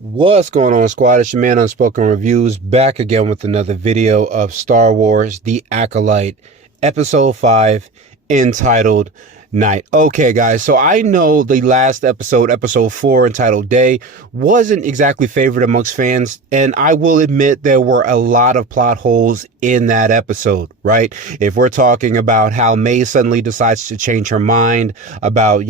What's going on, squad? It's your man Unspoken Reviews, back again with another video of Star Wars The Acolyte, Episode 5, entitled Night. Okay, guys, so I know the last episode, Episode 4, entitled Day, wasn't exactly favored amongst fans, and I will admit there were a lot of plot holes in that episode, right? If we're talking about how May suddenly decides to change her mind about,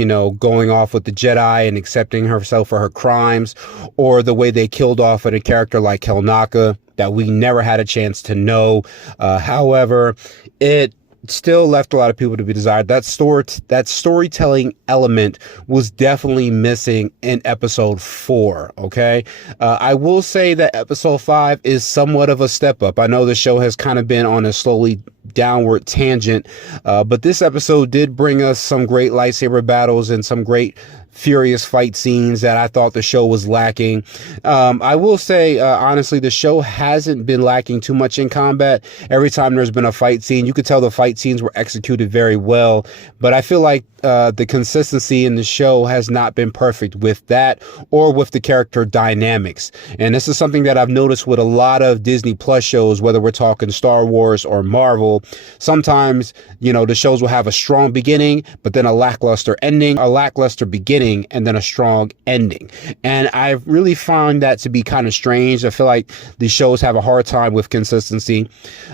going off with the Jedi and accepting herself for her crimes, or the way they killed off at a character like Kelnaka that we never had a chance to know. However, it still left a lot of people to be desired. That storytelling element was definitely missing in episode 4. Okay. I will say that episode 5 is somewhat of a step up. I know the show has kind of been on a slowly downward tangent, but this episode did bring us some great lightsaber battles and some great furious fight scenes that I thought the show was lacking. I will say, honestly, the show hasn't been lacking too much in combat. Every time there's been a fight scene, you could tell the fight scenes were executed very well, but I feel like the consistency in the show has not been perfect with that or with the character dynamics. And this is something that I've noticed with a lot of Disney Plus shows, whether we're talking Star Wars or Marvel. Sometimes, the shows will have a strong beginning, but then a lackluster ending, a lackluster beginning, and then a strong ending. And I really found that to be kind of strange. I feel like the shows have a hard time with consistency.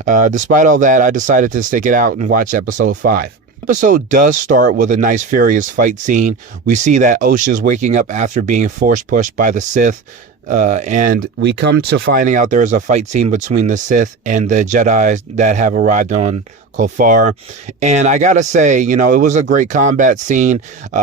Despite all that, I decided to stick it out and watch episode 5. Episode does start with a nice furious fight scene. We see that Osha's waking up after being force pushed by the Sith. And we come to finding out there is a fight scene between the Sith and the Jedi that have arrived on Kofar. And I gotta say, it was a great combat scene.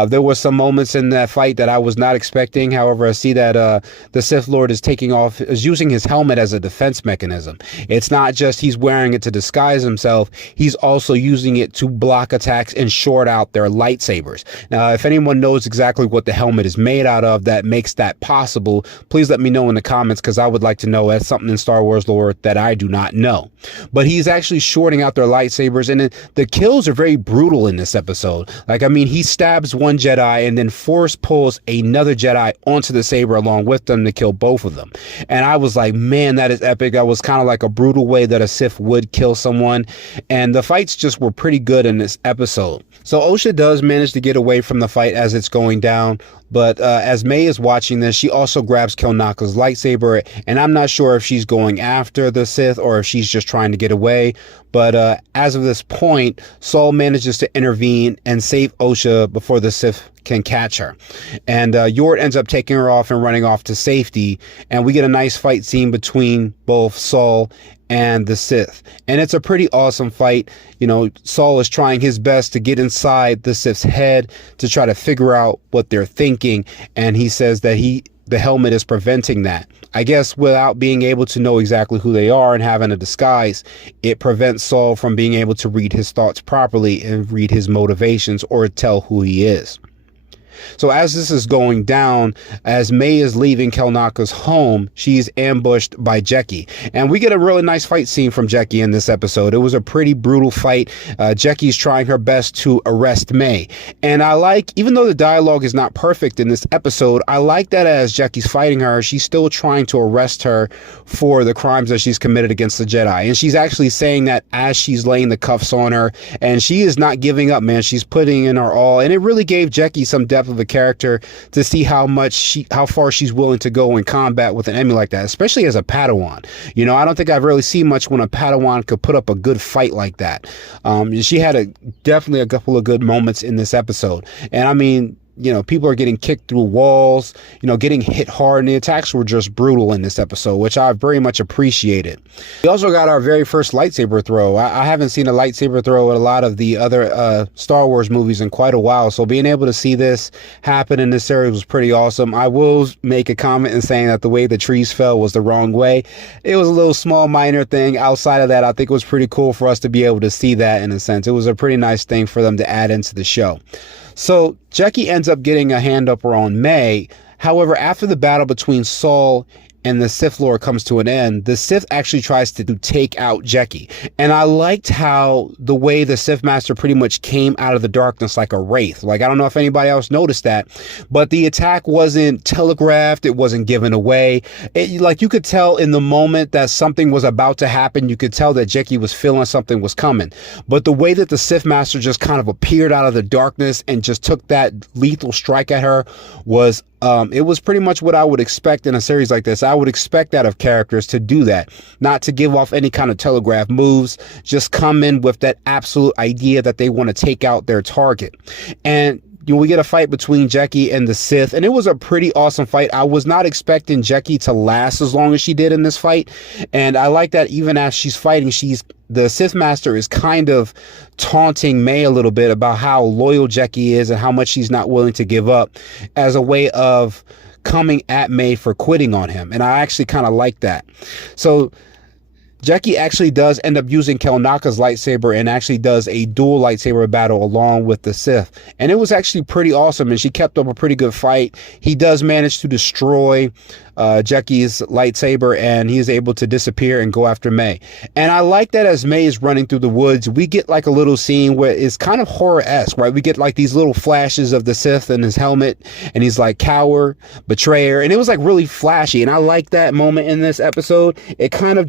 There were some moments in that fight that I was not expecting. However, I see that the Sith Lord is using his helmet as a defense mechanism. It's not just he's wearing it to disguise himself. He's also using it to block attacks and short out their lightsabers. Now, if anyone knows exactly what the helmet is made out of that makes that possible, please let me know in the comments, because I would like to know. That's something in Star Wars lore that I do not know. But he's actually shorting out their lightsabers, and the kills are very brutal in this episode. He stabs one Jedi and then force pulls another Jedi onto the saber along with them to kill both of them. And I was like, man, that is epic. That was kind of like a brutal way that a Sith would kill someone. And the fights just were pretty good in this episode. So Osha does manage to get away from the fight as it's going down. But as May is watching this, she also grabs Kelnaka's lightsaber, and I'm not sure if she's going after the Sith or if she's just trying to get away. But as of this point, Saul manages to intervene and save Osha before the Sith can catch her. And Yort ends up taking her off and running off to safety. And we get a nice fight scene between both Saul and the Sith. And it's a pretty awesome fight. Saul is trying his best to get inside the Sith's head to try to figure out what they're thinking. And he says that the helmet is preventing that. I guess without being able to know exactly who they are and having a disguise, it prevents Saul from being able to read his thoughts properly and read his motivations or tell who he is. So as this is going down, as May is leaving Kelnaka's home, she's ambushed by Jeki. And we get a really nice fight scene from Jeki in this episode. It was a pretty brutal fight. Jeki's trying her best to arrest May. And even though the dialogue is not perfect in this episode, I like that as Jeki's fighting her, she's still trying to arrest her for the crimes that she's committed against the Jedi. And she's actually saying that as she's laying the cuffs on her. And she is not giving up, man. She's putting in her all. And it really gave Jeki some depth of a character to see how far she's willing to go in combat with an enemy like that, especially as a Padawan. I don't think I've really seen much when a Padawan could put up a good fight like that. She had definitely a couple of good moments in this episode. And people are getting kicked through walls, getting hit hard, and the attacks were just brutal in this episode, which I very much appreciated. We also got our very first lightsaber throw. I haven't seen a lightsaber throw in a lot of the other Star Wars movies in quite a while, so being able to see this happen in this series was pretty awesome. I will make a comment in saying that the way the trees fell was the wrong way. It was a little small minor thing. Outside of that, I think it was pretty cool for us to be able to see that in a sense. It was a pretty nice thing for them to add into the show. So Jeki ends up getting a hand upper on May. However, after the battle between Saul and the Sith Lord comes to an end, the Sith actually tries to take out Jeki. And I liked how the way the Sith Master pretty much came out of the darkness like a wraith. Like, I don't know if anybody else noticed that, but the attack wasn't telegraphed. It wasn't given away. Like, you could tell in the moment that something was about to happen. You could tell that Jeki was feeling something was coming. But the way that the Sith Master just kind of appeared out of the darkness and just took that lethal strike at her was it was pretty much what I would expect in a series like this. I would expect that of characters to do that, not to give off any kind of telegraph moves, just come in with that absolute idea that they want to take out their target. And we get a fight between Jeki and the Sith, and it was a pretty awesome fight. I was not expecting Jeki to last as long as she did in this fight, and I like that even as she's fighting, the Sith Master is kind of taunting May a little bit about how loyal Jeki is and how much she's not willing to give up, as a way of coming at May for quitting on him. And I actually kind of like that. So Jeki actually does end up using Kelnaka's lightsaber and actually does a dual lightsaber battle along with the Sith. And it was actually pretty awesome, and she kept up a pretty good fight. He does manage to destroy Jeki's lightsaber, and he is able to disappear and go after May. And I like that as May is running through the woods, we get like a little scene where it's kind of horror-esque, right? We get like these little flashes of the Sith in his helmet, and he's like coward, betrayer, and it was like really flashy. And I like that moment in this episode. It kind of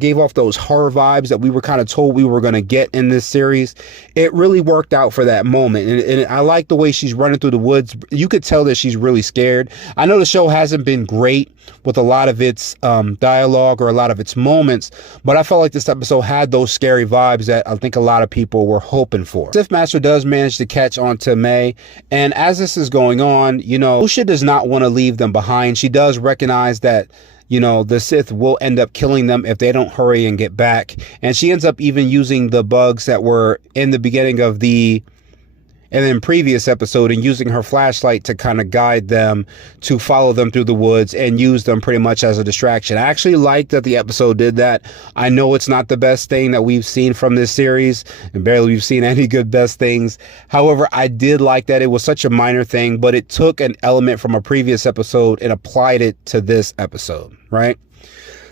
gave off those horror vibes that we were kind of told we were going to get in this series. It really worked out for that moment, and I like the way she's running through the woods. You could tell that she's really scared. I know the show hasn't been great with a lot of its dialogue or a lot of its moments, but I felt like this episode had those scary vibes that I think a lot of people were hoping for. Sith Master does manage to catch on to May, and as this is going on, Usha does not want to leave them behind. She does recognize that the Sith will end up killing them if they don't hurry and get back. And she ends up even using the bugs that were in the beginning of the previous episode, and using her flashlight to kind of guide them, to follow them through the woods and use them pretty much as a distraction. I actually like that the episode did that. I know it's not the best thing that we've seen from this series, and barely we've seen any good best things. However, I did like that it was such a minor thing, but it took an element from a previous episode and applied it to this episode, right?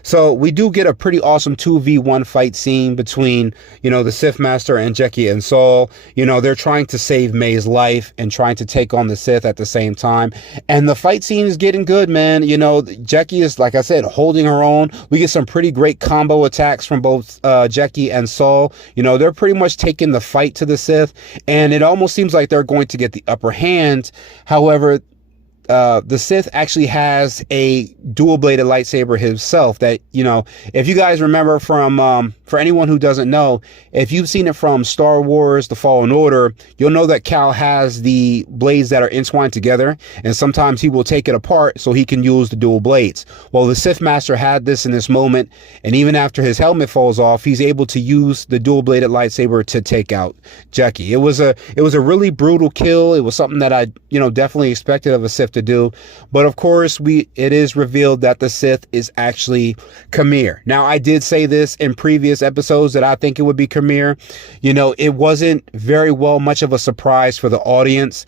So we do get a pretty awesome 2v1 fight scene between, the Sith Master and Jeki and Saul. They're trying to save May's life and trying to take on the Sith at the same time. And the fight scene is getting good, man. Jeki is, like I said, holding her own. We get some pretty great combo attacks from both Jeki and Saul. They're pretty much taking the fight to the Sith, and it almost seems like they're going to get the upper hand. However, the Sith actually has a dual-bladed lightsaber himself that, if you guys remember from, for anyone who doesn't know, if you've seen it from Star Wars, The Fallen Order, you'll know that Cal has the blades that are entwined together, and sometimes he will take it apart so he can use the dual blades. Well, the Sith Master had this in this moment, and even after his helmet falls off, he's able to use the dual-bladed lightsaber to take out Jeki. It was a really brutal kill. It was something that I, definitely expected of a Sith to do. But of course, it is revealed that the Sith is actually Khmer. Now, I did say this in previous episodes that I think it would be Khmer. It wasn't very well much of a surprise for the audience,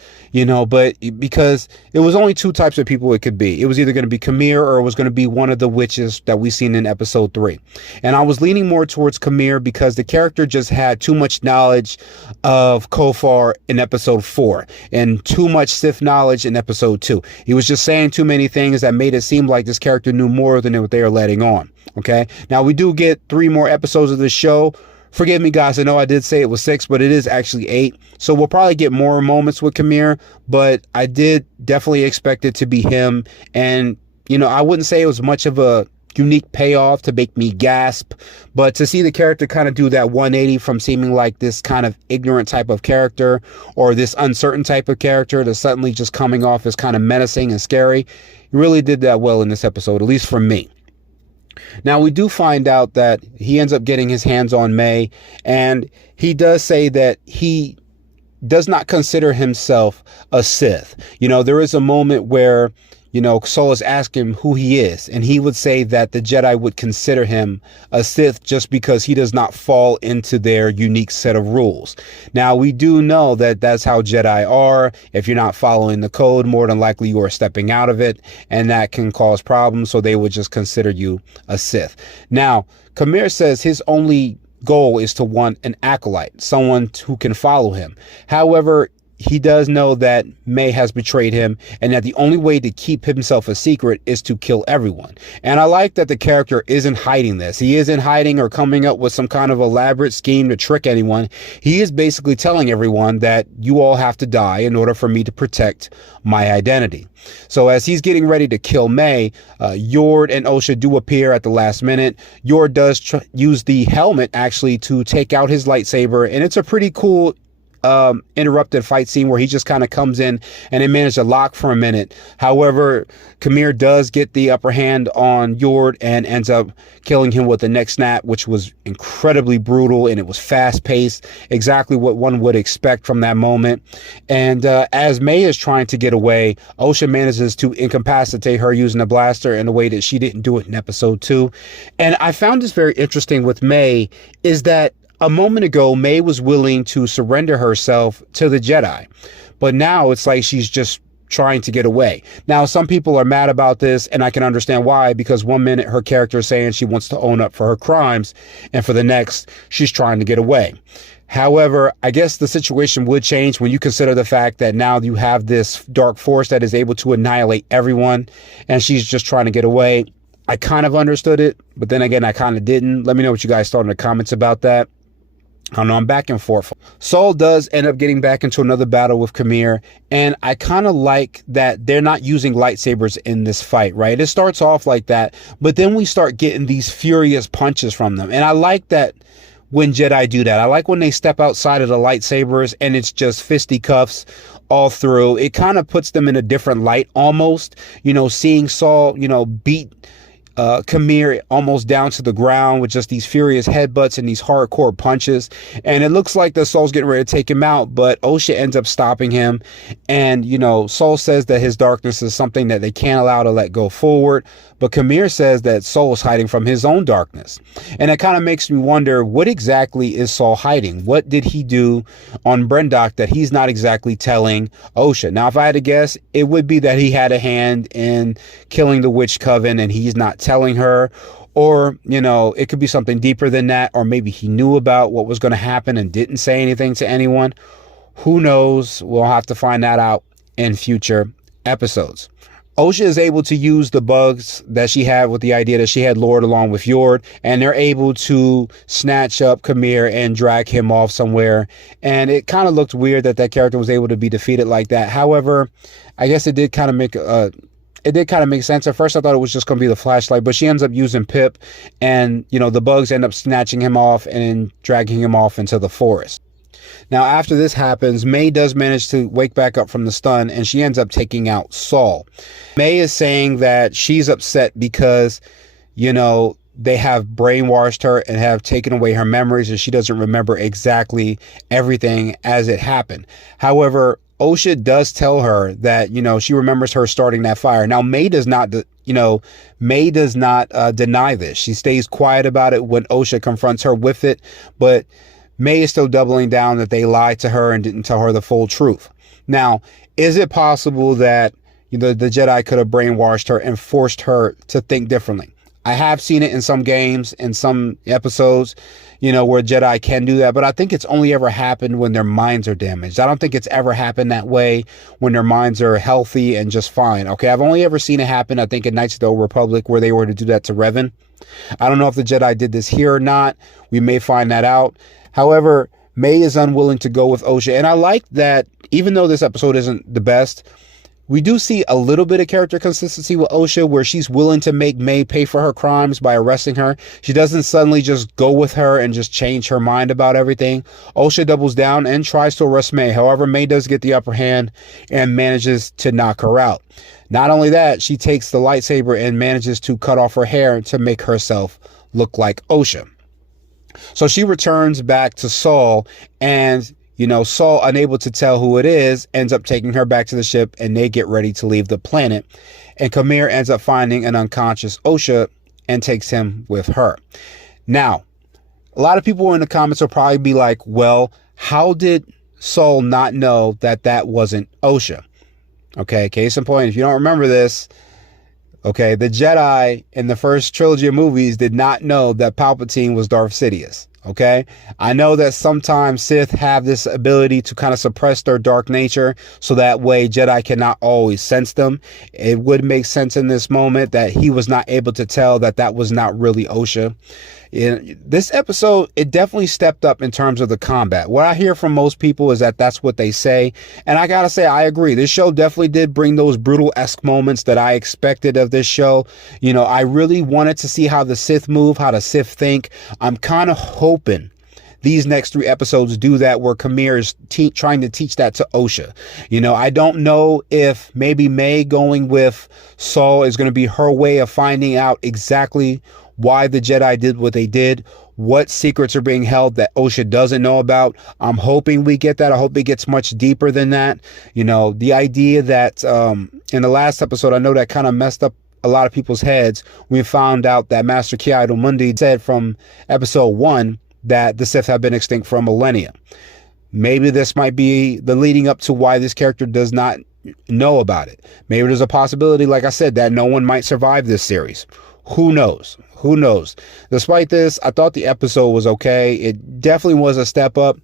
but because it was only two types of people it could be. It was either going to be Khmer or it was going to be one of the witches that we seen in episode 3. And I was leaning more towards Khmer because the character just had too much knowledge of Kofar in episode 4 and too much Sith knowledge in episode 2. He was just saying too many things that made it seem like this character knew more than what they were letting on. Okay. Now we do get 3 more episodes of this show. Forgive me, guys. I know I did say it was 6, but it is actually 8. So we'll probably get more moments with Khmer, but I did definitely expect it to be him. And, I wouldn't say it was much of a unique payoff to make me gasp, but to see the character kind of do that 180 from seeming like this kind of ignorant type of character or this uncertain type of character to suddenly just coming off as kind of menacing and scary, he really did that well in this episode, at least for me. Now, we do find out that he ends up getting his hands on May, and he does say that he does not consider himself a Sith. There is a moment where Saul is asking him who he is, and he would say that the Jedi would consider him a Sith just because he does not fall into their unique set of rules. Now, we do know that that's how Jedi are. If you're not following the code, more than likely you are stepping out of it, and that can cause problems, so they would just consider you a Sith. Now, Khmer says his only goal is to want an acolyte, someone who can follow him. However, he does know that May has betrayed him, and that the only way to keep himself a secret is to kill everyone. And I like that the character isn't hiding this. He isn't hiding or coming up with some kind of elaborate scheme to trick anyone. He is basically telling everyone that you all have to die in order for me to protect my identity. So as he's getting ready to kill May, Yord and Osha do appear at the last minute. Yord does use the helmet actually to take out his lightsaber, and it's a pretty cool interrupted fight scene where he just kind of comes in and they manage to lock for a minute. However, Khmer does get the upper hand on Yord and ends up killing him with the neck snap, which was incredibly brutal, and it was fast paced, exactly what one would expect from that moment. And as May is trying to get away, Osha manages to incapacitate her using a blaster in a way that she didn't do it in episode 2. And I found this very interesting with May, is that a moment ago, May was willing to surrender herself to the Jedi, but now it's like she's just trying to get away. Now, some people are mad about this, and I can understand why, because one minute her character is saying she wants to own up for her crimes, and for the next, she's trying to get away. However, I guess the situation would change when you consider the fact that now you have this dark force that is able to annihilate everyone, and she's just trying to get away. I kind of understood it, but then again, I kind of didn't. Let me know what you guys thought in the comments about that. I don't know, I'm back and forth. Saul does end up getting back into another battle with Khmer, and I kind of like that they're not using lightsabers in this fight, right? It starts off like that, but then we start getting these furious punches from them. And I like that when Jedi do that. I like when they step outside of the lightsabers and it's just fisticuffs all through. It kind of puts them in a different light almost, seeing Saul, beat Khmer almost down to the ground with just these furious headbutts and these hardcore punches, and it looks like the Saul's getting ready to take him out, but Osha ends up stopping him. And Saul says that his darkness is something that they can't allow to let go forward, but Khmer says that Saul is hiding from his own darkness. And it kind of makes me wonder, what exactly is Saul hiding? What did he do on Brendok that he's not exactly telling Osha? Now, if I had to guess, it would be that he had a hand in killing the witch coven and he's not telling her, or it could be something deeper than that, or maybe he knew about what was going to happen and didn't say anything to anyone. Who knows? We'll have to find that out in future episodes. Osha is able to use the bugs that she had with the idea that she had lured along with Yord, and they're able to snatch up Khmer and drag him off somewhere. And it kind of looked weird that character was able to be defeated like that. However, I guess it did kind of make sense. At first, I thought it was just going to be the flashlight, but she ends up using Pip, and, the bugs end up snatching him off and dragging him off into the forest. Now, after this happens, May does manage to wake back up from the stun, and she ends up taking out Saul. May is saying that she's upset because, they have brainwashed her and have taken away her memories, and she doesn't remember exactly everything as it happened. However, Osha does tell her that, she remembers her starting that fire. Now, May does not deny this. She stays quiet about it when Osha confronts her with it, but May is still doubling down that they lied to her and didn't tell her the full truth. Now, is it possible that the Jedi could have brainwashed her and forced her to think differently? I have seen it in some games, in some episodes, where Jedi can do that, but I think it's only ever happened when their minds are damaged. I don't think it's ever happened that way when their minds are healthy and just fine. Okay, I've only ever seen it happen, I think, in Knights of the Old Republic, where they were to do that to Revan. I don't know if the Jedi did this here or not. We may find that out. However, May is unwilling to go with Osha, and I like that, even though this episode isn't the best, we do see a little bit of character consistency with Osha, where she's willing to make May pay for her crimes by arresting her. She doesn't suddenly just go with her and just change her mind about everything. Osha doubles down and tries to arrest May. However, May does get the upper hand and manages to knock her out. Not only that, she takes the lightsaber and manages to cut off her hair to make herself look like Osha. So she returns back to Saul, and Saul, unable to tell who it is, ends up taking her back to the ship, and they get ready to leave the planet. and Kamir ends up finding an unconscious Osha and takes him with her. Now, a lot of people in the comments will probably be like, well, how did Saul not know that that wasn't Osha? Okay, case in point, if you don't remember this, okay, the Jedi in the first trilogy of movies did not know that Palpatine was Darth Sidious. Okay, I know that sometimes Sith have this ability to kind of suppress their dark nature, so that way Jedi cannot always sense them. It would make sense in this moment that he was not able to tell that that was not really Osha. In this episode, it definitely stepped up in terms of the combat. What I hear from most people is that that's what they say. And I gotta say, I agree. This show definitely did bring those brutal-esque moments that I expected of this show. You know, I really wanted to see how the Sith move, how the Sith think. I'm kind of hoping these next 3 episodes do that, where Kamir is trying to teach that to Osha. You know, I don't know if maybe May going with Saul is going to be her way of finding out exactly why the Jedi did what they did, what secrets are being held that Osha doesn't know about. I'm hoping we get that. I hope it gets much deeper than that. You know, the idea that in the last episode, I know that kind of messed up a lot of people's heads. We found out that Master Ki-Ado Mundi said from episode 1 that the Sith have been extinct for a millennia. Maybe this might be the leading up to why this character does not know about it. Maybe there's a possibility, like I said, that no one might survive this series. Who knows? Who knows? Despite this, I thought the episode was okay. It definitely was a step up.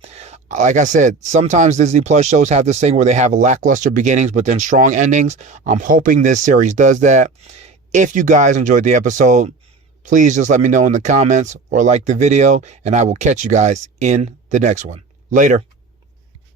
Like I said, sometimes Disney Plus shows have this thing where they have lackluster beginnings but then strong endings. I'm hoping this series does that. If you guys enjoyed the episode, please just let me know in the comments or like the video, and I will catch you guys in the next one. Later.